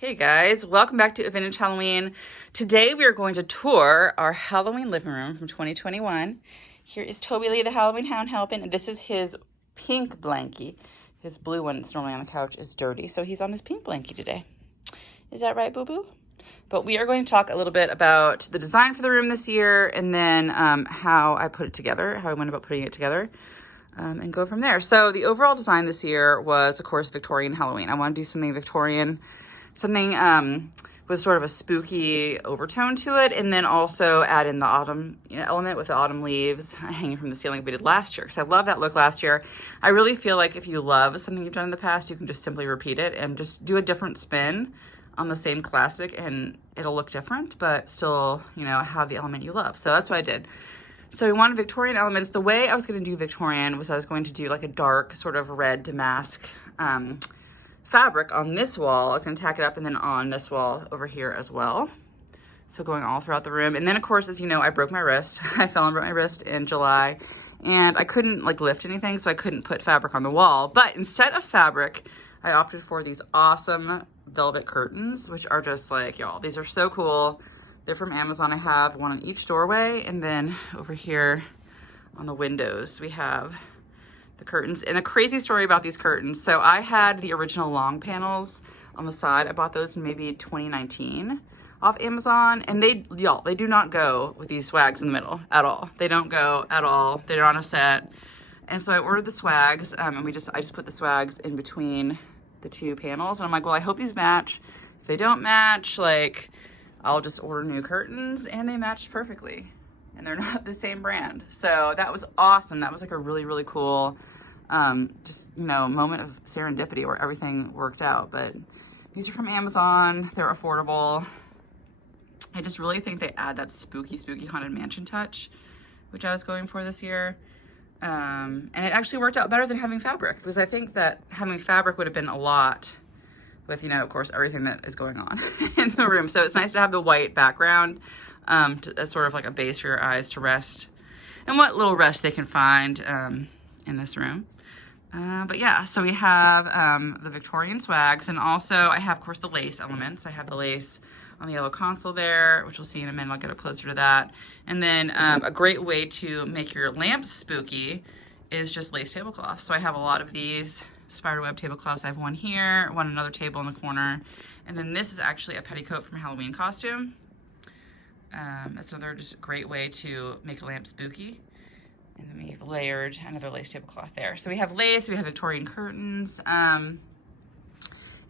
Hey guys, welcome back to Vintage Halloween. Today we are going to tour our Halloween living room from 2021. Here is Toby Lee, the Halloween Hound, helping, and this is his pink blankie. His blue one that's normally on the couch is dirty, so he's on his pink blankie today. Is that right, boo-boo? But we are going to talk a little bit about the design for the room this year, and then how I put it together, how I went about putting it together, and go from there. So the overall design this year was, of course, Victorian Halloween. I want to do something Victorian, something with sort of a spooky overtone to it, and then also add in the autumn element with the autumn leaves hanging from the ceiling we did last year, because I love that look last year. I really feel like if you love something you've done in the past, you can just simply repeat it and just do a different spin on the same classic and it'll look different, but still, have the element you love. So that's what I did. So we wanted Victorian elements. The way I was going to do Victorian was I was going to do like a dark sort of red damask fabric on this wall. I was going to tack it up and then on this wall over here as well. So going all throughout the room. And then of course, as you know, I broke my wrist. I fell and broke my wrist in July and I couldn't like lift anything, so I couldn't put fabric on the wall. But instead of fabric, I opted for these awesome velvet curtains, which are just like, y'all, these are so cool. They're from Amazon. I have one on each doorway, and then over here on the windows, we have the curtains. And a crazy story about these curtains. So I had the original long panels on the side. I bought those in maybe 2019 off Amazon, and they do not go with these swags in the middle at all. They don't go at all. They're on a set. And so I ordered the swags, and I just put the swags in between the two panels. And I'm like, well, I hope these match. If they don't match, like, I'll just order new curtains, and they matched perfectly. And they're not the same brand. So that was awesome. That was like a really, really cool, moment of serendipity where everything worked out. But these are from Amazon. They're affordable. I just really think they add that spooky, spooky haunted mansion touch, which I was going for this year. And it actually worked out better than having fabric, because I think that having fabric would have been a lot with, of course, everything that is going on in the room. So it's nice to have the white background as sort of like a base for your eyes to rest, and what little rest they can find in this room. But yeah, so we have the Victorian swags, and also I have, of course, the lace elements. I have the lace on the yellow console there, which we'll see in a minute. I'll get up closer to that. And then a great way to make your lamps spooky is just lace tablecloths. So I have a lot of these spiderweb tablecloths. I have one here, one another table in the corner. And then this is actually a petticoat from a Halloween costume. That's another just great way to make a lamp spooky. And then we've layered another lace tablecloth there. So we have lace, we have Victorian curtains. And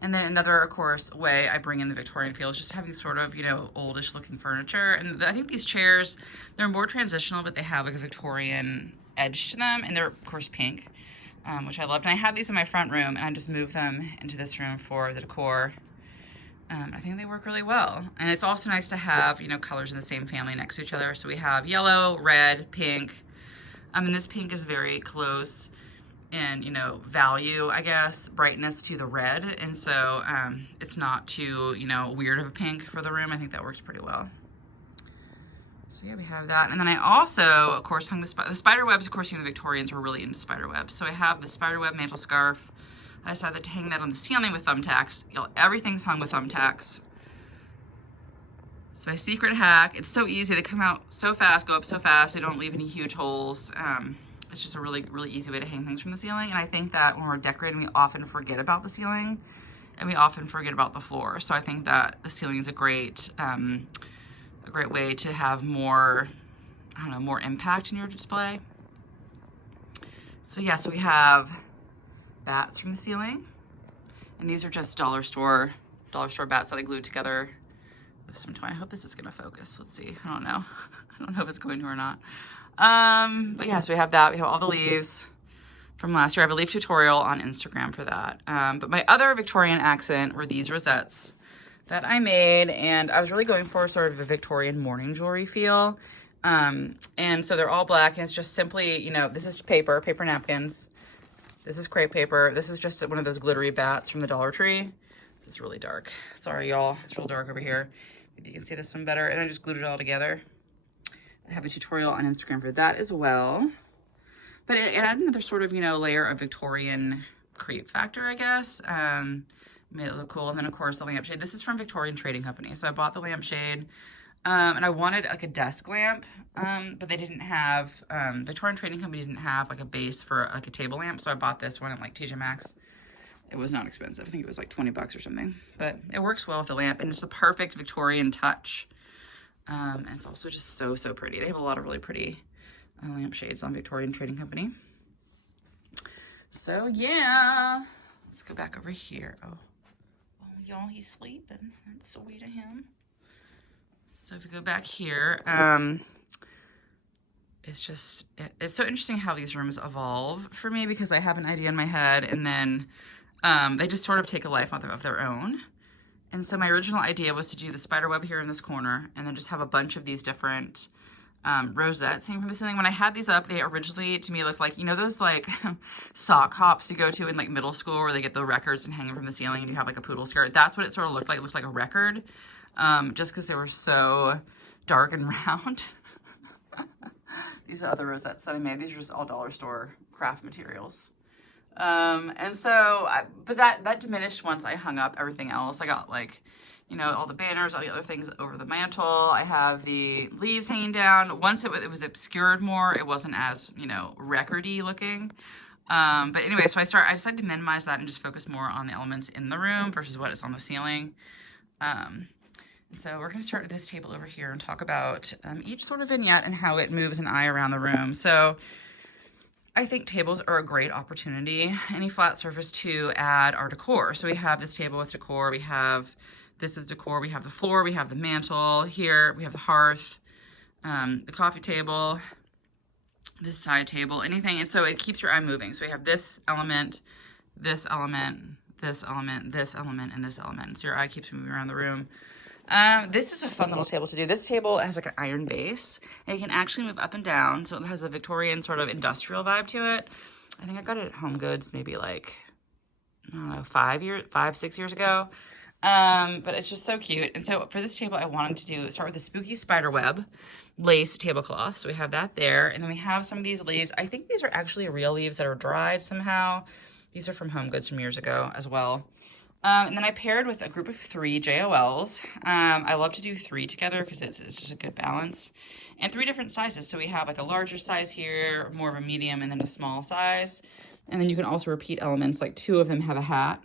then another, of course, way I bring in the Victorian feel is just having sort of, oldish looking furniture. And I think these chairs, they're more transitional, but they have like a Victorian edge to them. And they're, of course, pink, which I loved. And I have these in my front room, and I just moved them into this room for the decor. I think they work really well. And it's also nice to have, colors in the same family next to each other. So we have yellow, red, pink. And this pink is very close and value, I guess, brightness to the red, and so it's not too weird of a pink for the room. I think that works pretty well. So yeah, we have that. And then I also, of course, hung the spider webs. Of course, the Victorians were really into spider webs, so I have the spider web mantle scarf. I decided to hang that on the ceiling with thumbtacks. Everything's hung with thumbtacks. It's my secret hack. It's so easy. They come out so fast, go up so fast. They don't leave any huge holes. It's just a really, really easy way to hang things from the ceiling. And I think that when we're decorating, we often forget about the ceiling, and we often forget about the floor. So I think that the ceiling is a great way to have more, more impact in your display. So yeah, so we have bats from the ceiling, and these are just dollar store bats that I glued together with some twine. I hope this is gonna focus. Let's see. I don't know. I don't know if it's going to or not. But yeah, so we have that. We have all the leaves from last year. I have a leaf tutorial on Instagram for that. But my other Victorian accent were these rosettes that I made, and I was really going for sort of a Victorian morning jewelry feel. And so they're all black, and it's just simply, this is paper napkins. This is crepe paper. This is just one of those glittery bats from the Dollar Tree. This is really dark. Sorry, y'all. It's real dark over here. Maybe you can see this one better. And I just glued it all together. I have a tutorial on Instagram for that as well. But it added another sort of, layer of Victorian crepe factor, I guess. Made it look cool. And then of course the lampshade. This is from Victorian Trading Company. So I bought the lampshade. And I wanted like a desk lamp, but they didn't have, Victorian Trading Company didn't have like a base for like a table lamp. So I bought this one at like TJ Maxx. It was not expensive. I think it was like 20 bucks or something, but it works well with the lamp and it's the perfect Victorian touch. And it's also just so, so pretty. They have a lot of really pretty lampshades on Victorian Trading Company. So yeah, let's go back over here. Oh, y'all, he's sleeping. That's sweet of him. So if we go back here, it's so interesting how these rooms evolve for me because I have an idea in my head and then they just sort of take a life of their own. And so my original idea was to do the spider web here in this corner and then just have a bunch of these different rosettes hanging from the ceiling. When I had these up, they originally to me looked like, you know, those like sock hops you go to in like middle school where they get the records and hang them from the ceiling and you have like a poodle skirt. That's what it sort of looked like. It looked like a record, just because they were so dark and round. These are other rosettes that I made. These are just all dollar store craft materials. And so, but that diminished once I hung up everything else. I got like, you know, all the banners, all the other things over the mantle. I have the leaves hanging down. Once it was obscured more, it wasn't as, you know, record-y looking. But anyway, so I decided to minimize that and just focus more on the elements in the room versus what is on the ceiling. So we're going to start at this table over here and talk about each sort of vignette and how it moves an eye around the room. So I think tables are a great opportunity, any flat surface, to add our decor. So we have this table with decor, this is decor, we have the floor, we have the mantle here, we have the hearth, the coffee table, this side table, anything. And so it keeps your eye moving. So we have this element, this element, this element, this element, and this element. So your eye keeps moving around the room. This is a fun little table to do. This table has like an iron base and it can actually move up and down. So it has a Victorian sort of industrial vibe to it. I think I got it at Home Goods maybe like, I don't know, 6 years ago. But it's just so cute. And so for this table, I wanted to start with a spooky spider web lace tablecloth. So we have that there. And then we have some of these leaves. I think these are actually real leaves that are dried somehow. These are from Home Goods from years ago as well. And then I paired with a group of 3 JOLs. I love to do 3 together because it's just a good balance. And 3 different sizes. So we have like a larger size here, more of a medium, and then a small size. And then you can also repeat elements, like 2 of them have a hat,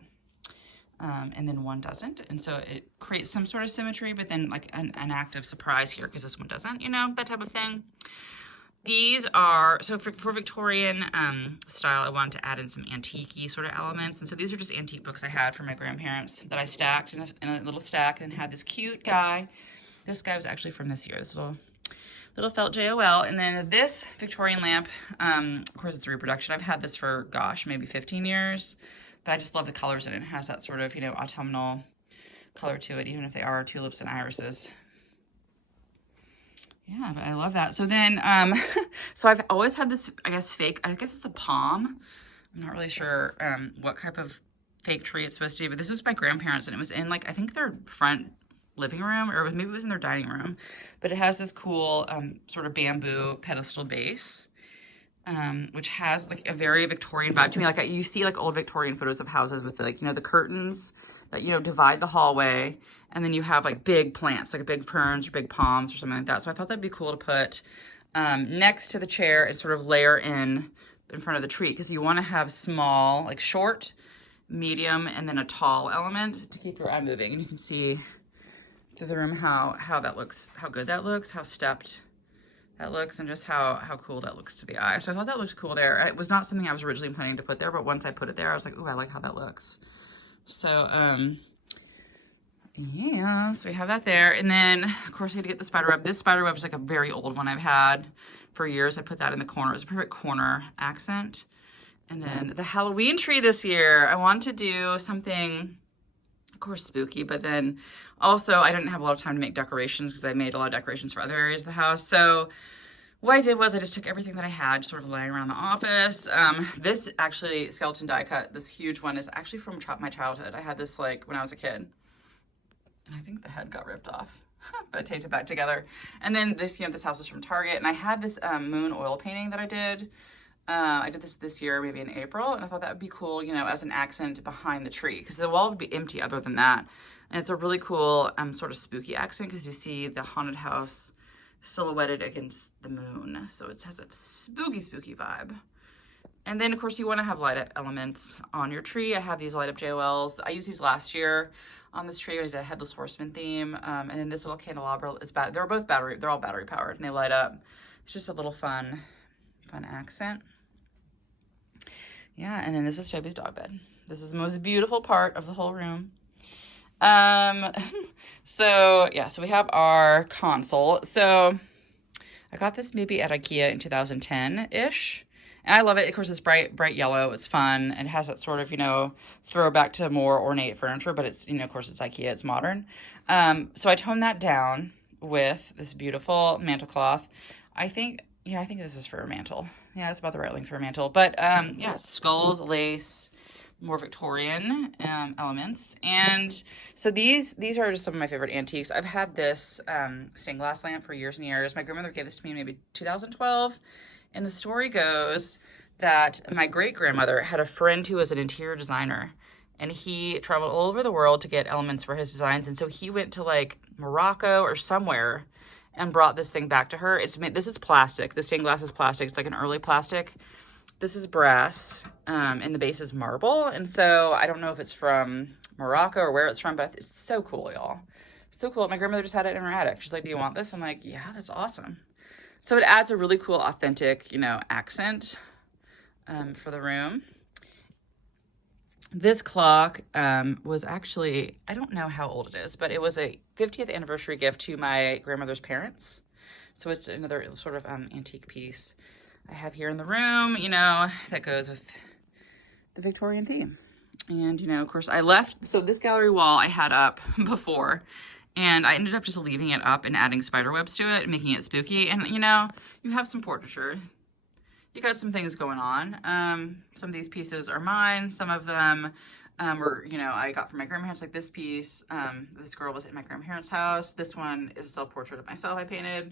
and then 1 doesn't. And so it creates some sort of symmetry, but then like an act of surprise here because this one doesn't, you know, that type of thing. These are, so for Victorian style, I wanted to add in some antique-y sort of elements. And so these are just antique books I had from my grandparents that I stacked in a little stack and had this cute guy. This guy was actually from this year, this little felt JOL. And then this Victorian lamp, of course it's a reproduction. I've had this for, gosh, maybe 15 years. But I just love the colors in it. It has that sort of, you know, autumnal color to it, even if they are tulips and irises. Yeah, but I love that. So then, so I've always had this, I guess it's a palm. I'm not really sure what type of fake tree it's supposed to be, but this was my grandparents and it was in like, I think their front living room, or maybe it was in their dining room, but it has this cool sort of bamboo pedestal base, which has like a very Victorian vibe to me. Like you see like old Victorian photos of houses with like, you know, the curtains that, you know, divide the hallway. And then you have like big plants, like big ferns or big palms or something like that. So I thought that'd be cool to put next to the chair and sort of layer in front of the tree. Because you want to have small, like short, medium, and then a tall element to keep your eye moving. And you can see through the room how that looks, how good that looks, how stepped that looks, and just how cool that looks to the eye. So I thought that looked cool there. It was not something I was originally planning to put there, but once I put it there, I was like, ooh, I like how that looks. So, yeah, so we have that there. And then, of course, we had to get the spider web. This spider web is like a very old one I've had for years. I put that in the corner. It's a perfect corner accent. And then the Halloween tree this year, I wanted to do something, of course, spooky, but then also I didn't have a lot of time to make decorations because I made a lot of decorations for other areas of the house. So what I did was I just took everything that I had sort of laying around the office. This actually skeleton die cut, this huge one, is actually from my childhood. I had this like when I was a kid. And I think the head got ripped off, but I taped it back together. And then this, you know, this house is from Target. And I had this moon oil painting that I did I did this year, maybe in April, and I thought that would be cool, you know, as an accent behind the tree, because the wall would be empty other than that. And it's a really cool sort of spooky accent, because you see the haunted house silhouetted against the moon. So it has a spooky, spooky vibe. And then, of course, you want to have light up elements on your tree. I have these light up JOLs. I used these last year on this tree. I did a Headless Horseman theme. And then this little candelabra, they're both battery, they're all battery powered, and they light up. It's just a little fun accent. Yeah, and then this is Toby's dog bed. This is the most beautiful part of the whole room. So we have our console. So I got this maybe at IKEA in 2010-ish. And I love it. Of course, it's bright yellow. It's fun. It has that sort of, you know, throwback to more ornate furniture, but it's, you know, of course, it's IKEA. It's modern. So I toned that down with this beautiful mantel cloth. I think this is for a mantle. Yeah, it's about the right length for a mantle. But, yeah, skulls, lace, more Victorian elements. And so these are just some of my favorite antiques. I've had this stained glass lamp for years and years. My grandmother gave this to me in maybe 2012. And the story goes that my great-grandmother had a friend who was an interior designer, and he traveled all over the world to get elements for his designs. And so he went to like Morocco or somewhere and brought this thing back to her. This is plastic. The stained glass is plastic. It's like an early plastic. This is brass, and the base is marble. And so I don't know if it's from Morocco or where it's from, but it's so cool, y'all. So cool. My grandmother just had it in her attic. She's like, "Do you want this?" I'm like, "Yeah, that's awesome." So it adds a really cool, authentic, you know, accent for the room. This clock was actually, I don't know how old it is, but it was a 50th anniversary gift to my grandmother's parents. So it's another sort of antique piece I have here in the room, you know, that goes with the Victorian theme. And, you know, of course, so this gallery wall I had up before, and I ended up just leaving it up and adding spider webs to it and making it spooky. And, you know, you have some portraiture. You got some things going on. Some of these pieces are mine. Some of them were, you know, I got from my grandparents, like this piece. This girl was at my grandparents' house. This one is a self-portrait of myself I painted.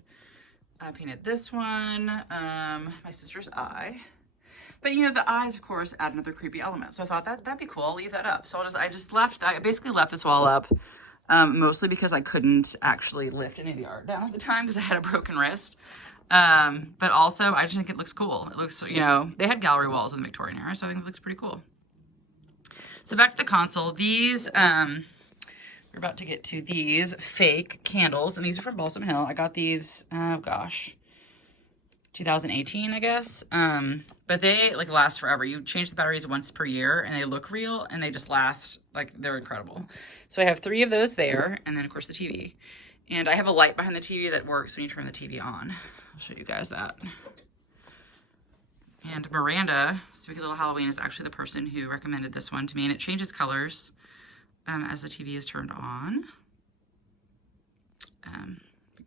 I painted this one, my sister's eye. But, you know, the eyes, of course, add another creepy element. So I thought that'd be cool. I'll leave that up. So I basically left this wall up. Mostly because I couldn't actually lift any of the art down at the time because I had a broken wrist. But also, I just think it looks cool. It looks, you know, they had gallery walls in the Victorian era, so I think it looks pretty cool. So back to the console. These, we're about to get to these fake candles, and these are from Balsam Hill. I got these, oh gosh, 2018, I guess. But they like last forever. You change the batteries once per year and they look real and they just last, like they're incredible. So I have 3 of those there, and then of course the TV. And I have a light behind the TV that works when you turn the TV on. I'll show you guys that. And Miranda, Spooky Little Halloween, is actually the person who recommended this one to me, and it changes colors as the TV is turned on.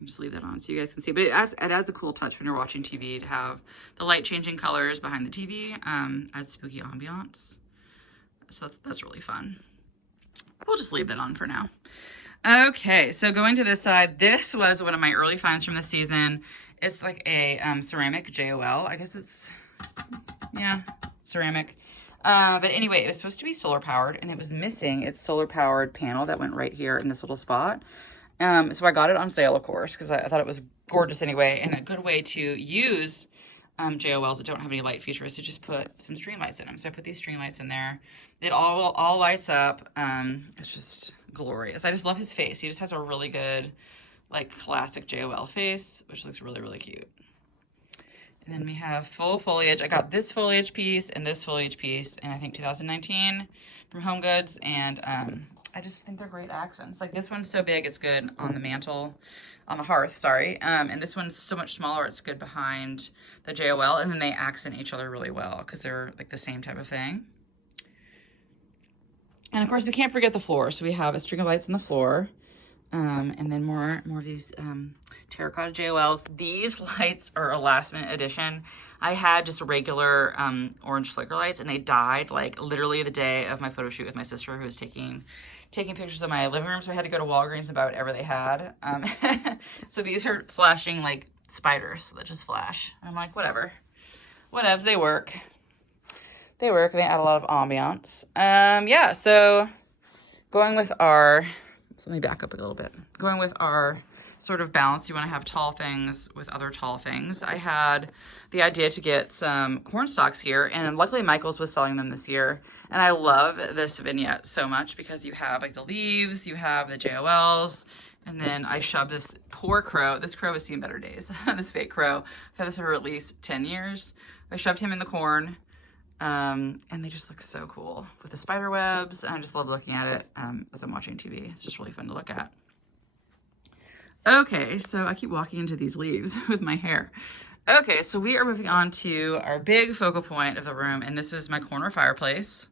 Just leave that on so you guys can see, but it adds a cool touch when you're watching TV to have the light changing colors behind the TV. Adds spooky ambiance, so that's really fun. We'll just leave that on for now. Okay, so going to this side, this was one of my early finds from this season. It's like a ceramic JOL. I guess it's, yeah, ceramic. But anyway, it was supposed to be solar powered, and it was missing its solar powered panel that went right here in this little spot. So I got it on sale, of course, because I thought it was gorgeous anyway, and a good way to use JOLs that don't have any light features is to just put some string lights in them. So I put these string lights in there. It all lights up. It's just glorious. I just love his face. He just has a really good, like, classic JOL face, which looks really, really cute. And then we have full foliage. I got this foliage piece and this foliage piece in, I think, 2019 from Home Goods, and I just think they're great accents. Like, this one's so big, it's good on the mantle, on the hearth, sorry. And this one's so much smaller, it's good behind the JOL. And then they accent each other really well because they're like the same type of thing. And of course, we can't forget the floor. So we have a string of lights on the floor. And then more of these terracotta JOLs. These lights are a last minute addition. I had just regular orange flicker lights, and they died like literally the day of my photo shoot with my sister, who was taking pictures of my living room. So I had to go to Walgreens and buy whatever they had. So these are flashing like spiders that just flash. And I'm like, whatever. whatevs, they work. They work. They add a lot of ambiance. Yeah, so going with our, so let me back up a little bit. Going with our sort of balance, you want to have tall things with other tall things. I had the idea to get some corn stalks here, and luckily Michael's was selling them this year. And I love this vignette so much because you have like the leaves, you have the JOLs, and then I shoved this poor crow. This crow has seen better days. This fake crow. I've had this for at least 10 years. I shoved him in the corn. And they just look so cool with the spider webs. I just love looking at it as I'm watching TV. It's just really fun to look at. Okay, so I keep walking into these leaves with my hair. Okay, so we are moving on to our big focal point of the room, and this is my corner fireplace.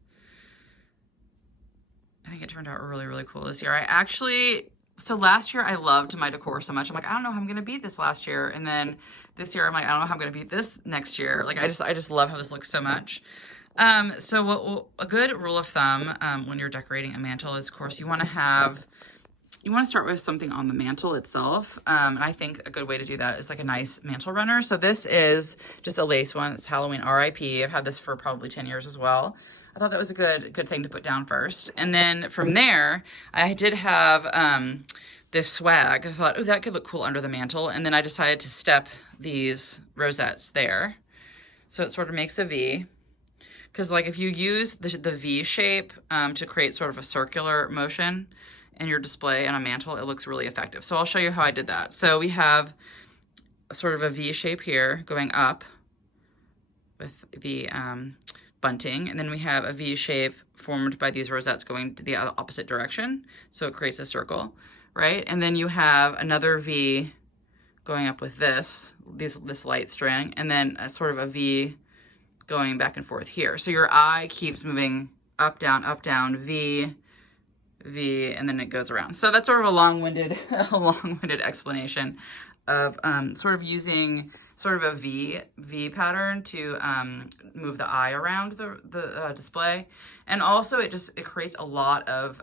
I think it turned out really, really cool this year. So last year I loved my decor so much. I'm like, I don't know how I'm gonna beat this last year. And then this year I'm like, I don't know how I'm gonna beat this next year. Like I just love how this looks so much. So a good rule of thumb when you're decorating a mantle is, of course, you wanna start with something on the mantle itself. And I think a good way to do that is like a nice mantle runner. So this is just a lace one. It's Halloween RIP. I've had this for probably 10 years as well. I thought that was a good thing to put down first. And then from there, I did have this swag. I thought, oh, that could look cool under the mantle. And then I decided to step these rosettes there. So it sort of makes a V. Because like if you use the V shape to create sort of a circular motion in your display on a mantle, it looks really effective. So I'll show you how I did that. So we have sort of a V shape here going up with the bunting, and then we have a V shape formed by these rosettes going to the opposite direction, so it creates a circle, right? And then you have another V going up with this light string, and then a sort of a V going back and forth here. So your eye keeps moving up, down, V, V, and then it goes around. So that's sort of a long-winded explanation of sort of using sort of a V pattern to move the eye around the display. And also it creates a lot of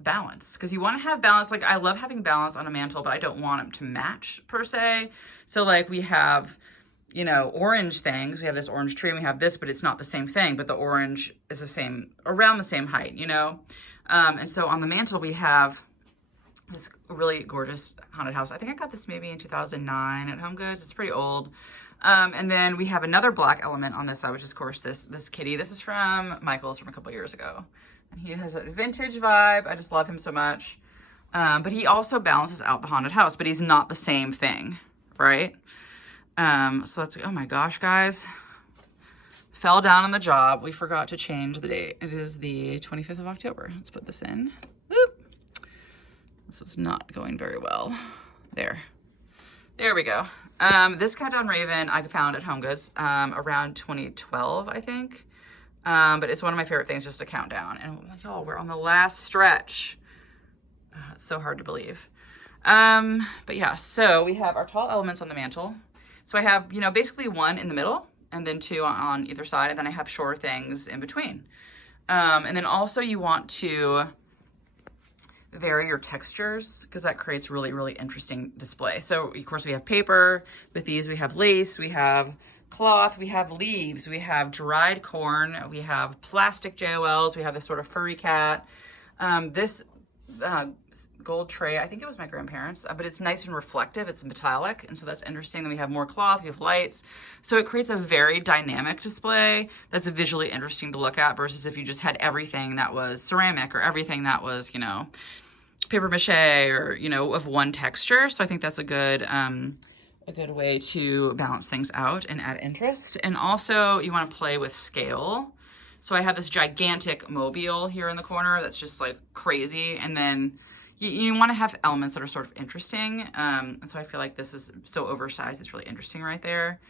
balance, because you want to have balance. Like I love having balance on a mantle, but I don't want them to match per se. So like we have, you know, orange things. We have this orange tree and we have this, but it's not the same thing, but the orange is around the same height, you know? And so on the mantle, we have this really gorgeous haunted house. I think I got this maybe in 2009 at Home Goods. It's pretty old. And then we have another black element on this side, which is, of course, this kitty. This is from Michael's from a couple years ago. And he has a vintage vibe. I just love him so much. But he also balances out the haunted house, but he's not the same thing, right? So let's, oh my gosh, guys. Fell down on the job. We forgot to change the date. It is the 25th of October. Let's put this in. Whoop. This is not going very well. There we go. This Countdown Raven I found at Home Goods around 2012, I think. But it's one of my favorite things just to count down. And y'all, we're on the last stretch. It's so hard to believe. But yeah, so we have our tall elements on the mantle. So I have, you know, basically one in the middle and then two on either side. And then I have short things in between. And then also you want to vary your textures, because that creates really, really interesting display. So of course we have paper. With these we have lace, we have cloth, we have leaves, we have dried corn, we have plastic JOLs, we have this sort of furry cat. This gold tray, I think it was my grandparents', but it's nice and reflective, it's metallic, and so that's interesting. Then we have more cloth, we have lights. So it creates a very dynamic display that's visually interesting to look at, versus if you just had everything that was ceramic or everything that was, you know, paper mache or, you know, of one texture. So I think that's a good way to balance things out and add interest. And also you want to play with scale. So I have this gigantic mobile here in the corner that's just like crazy. And then you want to have elements that are sort of interesting. And so I feel like this is so oversized. It's really interesting right there.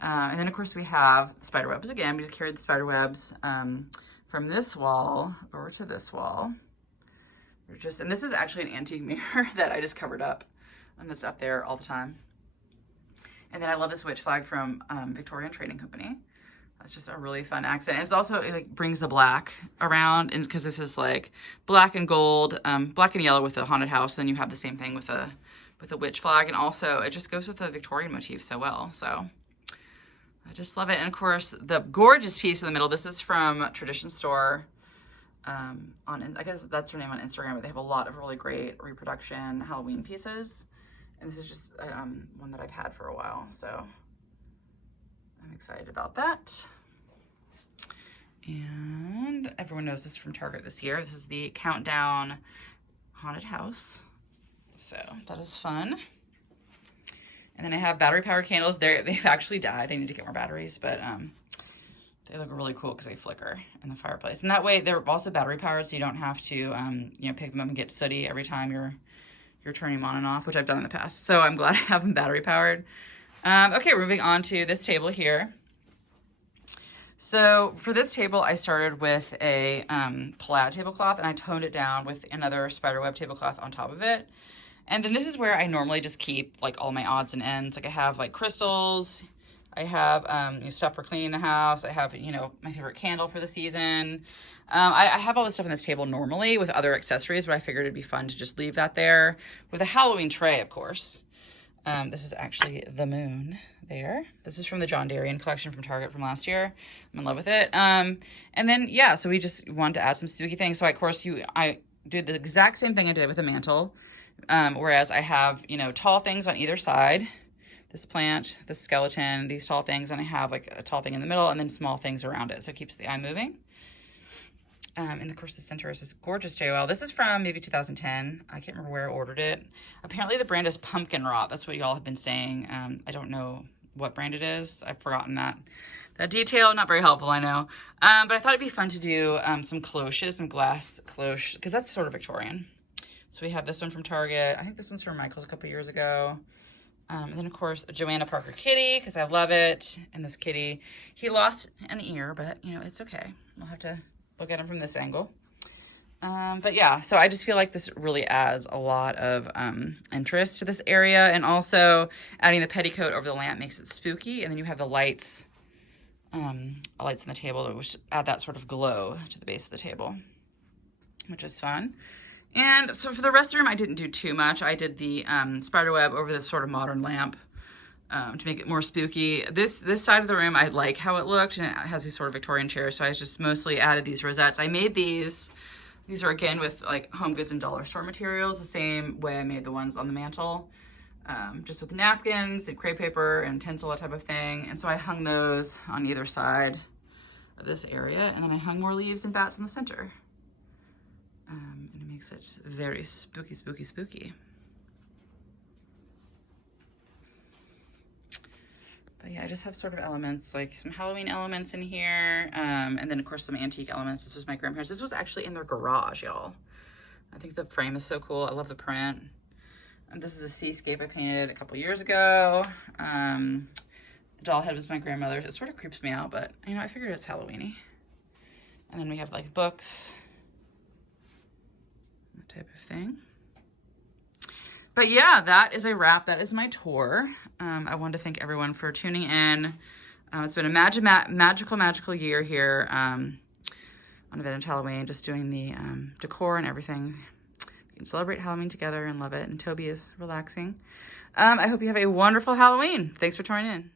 And then of course we have spider webs again. We just carried the spider webs from this wall over to this wall. And this is actually an antique mirror that I just covered up, and that's up there all the time. And then I love this witch flag from Victorian Trading Company. That's just a really fun accent. And it's also, it like brings the black around, and because this is like black and gold, black and yellow with the haunted house. Then you have the same thing with a witch flag, and also it just goes with the Victorian motif so well. So I just love it. And of course, the gorgeous piece in the middle, this is from Tradition Store. I guess that's her name on Instagram, but they have a lot of really great reproduction Halloween pieces. And this is just one that I've had for a while, so I'm excited about that. And everyone knows this from Target this year. This is the Countdown Haunted House. So that is fun. And then I have battery powered candles. They've actually died. I need to get more batteries, but they look really cool because they flicker in the fireplace. And that way they're also battery powered, so you don't have to you know, pick them up and get sooty every time you're turning them on and off, which I've done in the past. So I'm glad I have them battery powered. Okay, we're moving on to this table here. So for this table, I started with a plaid tablecloth, and I toned it down with another spiderweb tablecloth on top of it. And then this is where I normally just keep like all my odds and ends. Like I have like crystals, I have you know, stuff for cleaning the house, I have, you know, my favorite candle for the season. I have all this stuff on this table normally with other accessories, but I figured it'd be fun to just leave that there with a Halloween tray, of course. This is actually the moon there. This is from the John Darien collection from Target from last year. I'm in love with it. And then, yeah, so we just wanted to add some spooky things. So, of course, I did the exact same thing I did with the mantle, whereas I have, you know, tall things on either side. This plant, this skeleton, these tall things, and I have, like, a tall thing in the middle and then small things around it. So it keeps the eye moving. And of course the center is this gorgeous JOL. This is from maybe 2010. I can't remember where I ordered it. Apparently the brand is Pumpkin Rot. That's what y'all have been saying. I don't know what brand it is. I've forgotten that detail. Not very helpful, I know. But I thought it'd be fun to do some cloches, some glass cloche, because that's sort of Victorian. So we have this one from Target. I think this one's from Michael's a couple years ago. And then of course a Joanna Parker kitty, because I love it. And this kitty, he lost an ear, but you know, it's okay. We'll have to look at him from this angle. But yeah, so I just feel like this really adds a lot of interest to this area. And also adding the petticoat over the lamp makes it spooky. And then you have the lights, lights on the table, which add that sort of glow to the base of the table, which is fun. And so for the rest of the room, I didn't do too much. I did the spiderweb over this sort of modern lamp to make it more spooky. This side of the room, I like how it looked, and it has these sort of Victorian chairs, so I just mostly added these rosettes. I made these are again with like home goods and dollar store materials, the same way I made the ones on the mantle, just with napkins and crepe paper and tinsel, that type of thing. And so I hung those on either side of this area, and then I hung more leaves and bats in the center. And it makes it very spooky, spooky, spooky. But yeah, I just have sort of elements, like some Halloween elements in here. And then of course some antique elements. This was my grandparents. This was actually in their garage, y'all. I think the frame is so cool. I love the print. And this is a seascape I painted a couple years ago. The doll head was my grandmother's. It sort of creeps me out, but you know, I figured it's Halloween-y. And then we have like books, that type of thing. But yeah, that is a wrap. That is my tour. I wanted to thank everyone for tuning in. It's been a magical year here on Vintage Halloween, just doing the decor and everything. You can celebrate Halloween together and love it. And Toby is relaxing. I hope you have a wonderful Halloween. Thanks for tuning in.